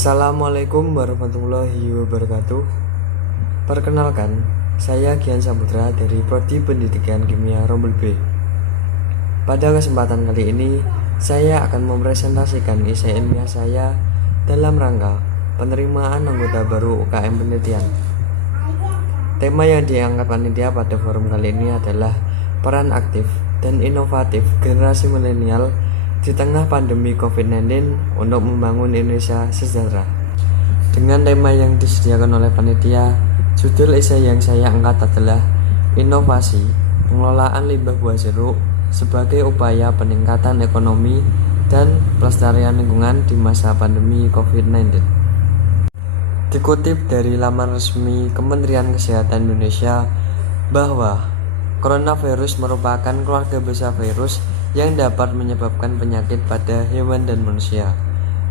Assalamualaikum warahmatullahi wabarakatuh. Perkenalkan, saya Gian Saputra dari Prodi Pendidikan Kimia Rombel B. Pada kesempatan kali ini, saya akan mempresentasikan esai ilmiah saya dalam rangka penerimaan anggota baru UKM penelitian. Tema yang diangkat panitia pada forum kali ini adalah peran aktif dan inovatif generasi milenial di tengah pandemi COVID-19 untuk membangun Indonesia sejahtera. Dengan tema yang disediakan oleh panitia, judul esai yang saya angkat adalah Inovasi Pengelolaan Limbah Buah Jeruk sebagai upaya peningkatan ekonomi dan pelestarian lingkungan di masa pandemi COVID-19. Dikutip dari laman resmi Kementerian Kesehatan Indonesia bahwa coronavirus merupakan keluarga besar virus yang dapat menyebabkan penyakit pada hewan dan manusia.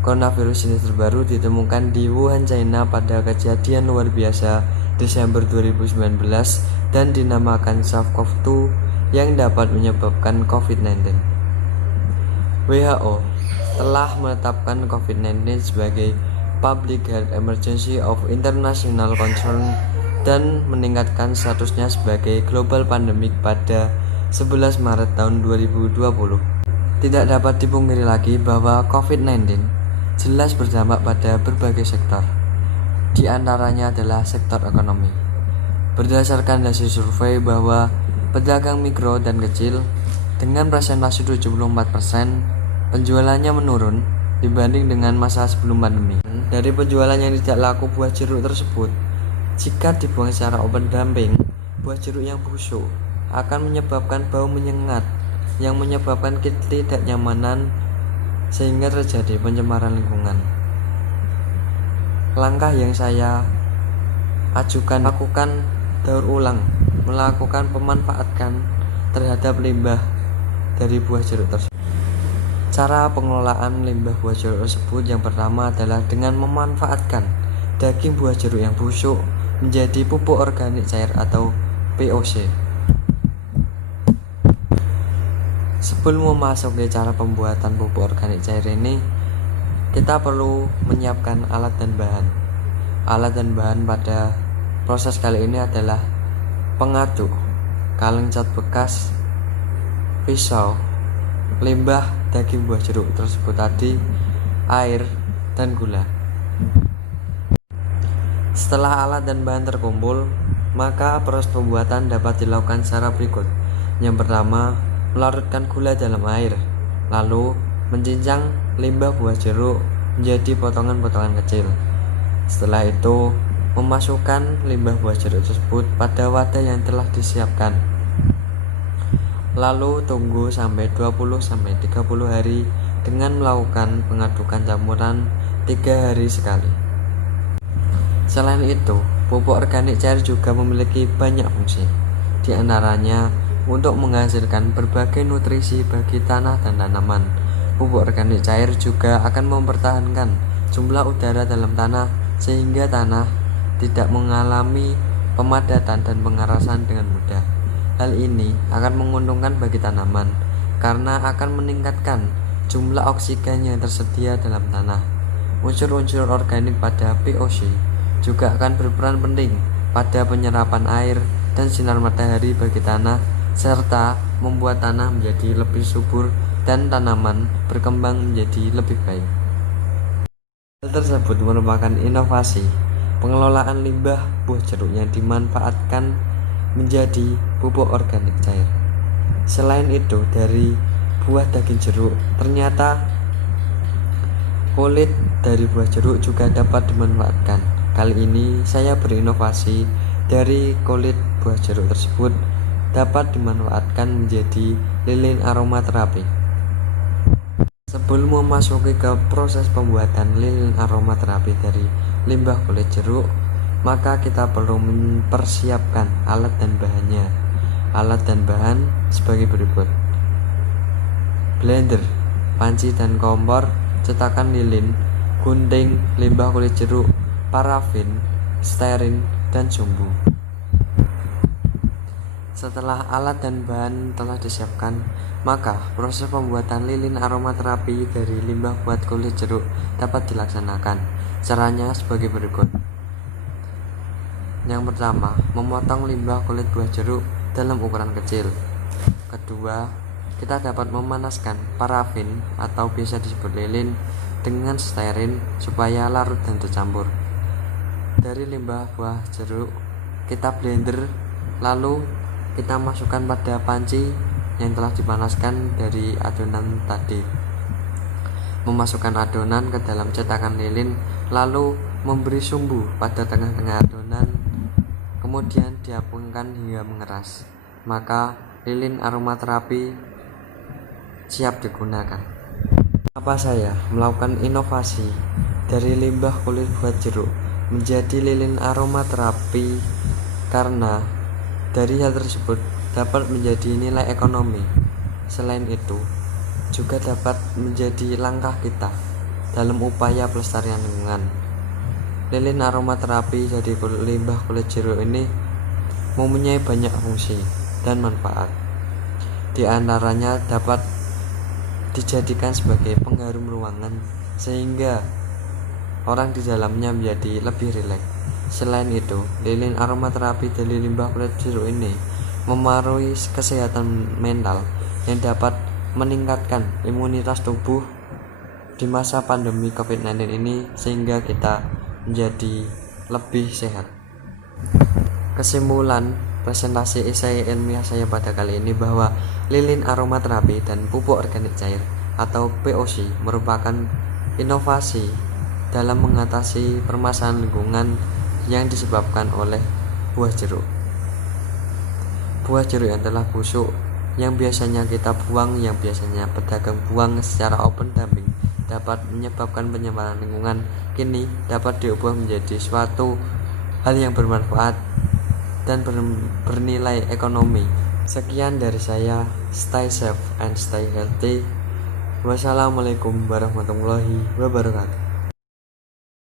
Coronavirus ini terbaru ditemukan di Wuhan, China pada kejadian luar biasa Desember 2019 dan dinamakan SARS-CoV-2 yang dapat menyebabkan COVID-19. WHO telah menetapkan COVID-19 sebagai Public Health Emergency of International Concern dan meningkatkan statusnya sebagai Global Pandemic pada 11 Maret tahun 2020. Tidak dapat dipungkiri lagi bahwa COVID-19 jelas berdampak pada berbagai sektor. Di antaranya adalah sektor ekonomi. Berdasarkan hasil survei bahwa pedagang mikro dan kecil dengan presentasi 74%, penjualannya menurun dibanding dengan masa sebelum pandemi. Dari penjualan yang tidak laku buah jeruk tersebut, jika dibuang secara open dumping, buah jeruk yang busuk akan menyebabkan bau menyengat yang menyebabkan ketidaknyamanan sehingga terjadi pencemaran lingkungan. Langkah yang saya ajukan lakukan daur ulang, melakukan pemanfaatan terhadap limbah dari buah jeruk tersebut. Cara pengelolaan limbah buah jeruk tersebut yang pertama adalah dengan memanfaatkan daging buah jeruk yang busuk menjadi pupuk organik cair atau POC. Sebelum memasuki cara pembuatan pupuk organik cair ini, kita perlu menyiapkan alat dan bahan. Alat dan bahan pada proses kali ini adalah pengaduk, kaleng cat bekas, pisau, limbah daging buah jeruk tersebut tadi, air, dan gula. Setelah alat dan bahan terkumpul, maka proses pembuatan dapat dilakukan secara berikut. Yang pertama, melarutkan gula dalam air, lalu mencincang limbah buah jeruk menjadi potongan-potongan kecil. Setelah itu, memasukkan limbah buah jeruk tersebut pada wadah yang telah disiapkan. Lalu tunggu sampai 20-30 hari dengan melakukan pengadukan campuran 3 hari sekali. Selain itu, pupuk organik cair juga memiliki banyak fungsi. Di antaranya untuk menghasilkan berbagai nutrisi bagi tanah dan tanaman. Pupuk organik cair juga akan mempertahankan jumlah udara dalam tanah sehingga tanah tidak mengalami pemadatan dan pengerasan dengan mudah. Hal ini akan menguntungkan bagi tanaman karena akan meningkatkan jumlah oksigen yang tersedia dalam tanah. Unsur-unsur organik pada POC juga akan berperan penting pada penyerapan air dan sinar matahari bagi tanah serta membuat tanah menjadi lebih subur dan tanaman berkembang menjadi lebih baik. Hal tersebut merupakan inovasi pengelolaan limbah buah jeruk yang dimanfaatkan menjadi pupuk organik cair. Selain itu, dari buah daging jeruk ternyata kulit dari buah jeruk juga dapat dimanfaatkan. Kali ini saya berinovasi dari kulit buah jeruk tersebut dapat dimanfaatkan menjadi lilin aromaterapi. Sebelum memasuki ke proses pembuatan lilin aromaterapi dari limbah kulit jeruk, maka kita perlu mempersiapkan alat dan bahannya. Alat dan bahan sebagai berikut: blender, panci dan kompor, cetakan lilin, gunting, limbah kulit jeruk, parafin, stearin, dan sumbu. Setelah alat dan bahan telah disiapkan, maka proses pembuatan lilin aromaterapi dari limbah buat kulit jeruk dapat dilaksanakan. Caranya sebagai berikut. Yang pertama, memotong limbah kulit buah jeruk dalam ukuran kecil. Kedua, kita dapat memanaskan parafin atau biasa disebut lilin dengan stearin supaya larut dan tercampur. Dari limbah buah jeruk kita blender, lalu kita masukkan pada panci yang telah dipanaskan dari adonan tadi. Memasukkan adonan ke dalam cetakan lilin, lalu memberi sumbu pada tengah-tengah adonan, kemudian diapungkan hingga mengeras. Maka lilin aromaterapi siap digunakan. Apa saya melakukan inovasi dari limbah kulit buah jeruk menjadi lilin aromaterapi? Karena dari hal tersebut dapat menjadi nilai ekonomi. Selain itu, juga dapat menjadi langkah kita dalam upaya pelestarian lingkungan. Lilin aromaterapi dari limbah kulit jeruk ini mempunyai banyak fungsi dan manfaat. Di antaranya dapat dijadikan sebagai pengharum ruangan sehingga orang di dalamnya menjadi lebih rileks. Selain itu, lilin aromaterapi dari limbah kulit jeruk ini memengaruhi kesehatan mental yang dapat meningkatkan imunitas tubuh di masa pandemi COVID-19 ini sehingga kita menjadi lebih sehat. Kesimpulan presentasi esai ilmiah saya pada kali ini bahwa lilin aromaterapi dan pupuk organik cair atau POC merupakan inovasi dalam mengatasi permasalahan lingkungan yang disebabkan oleh buah jeruk. Buah jeruk yang telah busuk, yang biasanya kita buang, yang biasanya pedagang buang secara open dumping, dapat menyebabkan penyemaran lingkungan, kini dapat diubah menjadi suatu hal yang bermanfaat dan bernilai ekonomi. Sekian dari saya, stay safe and stay healthy. Wassalamualaikum warahmatullahi wabarakatuh.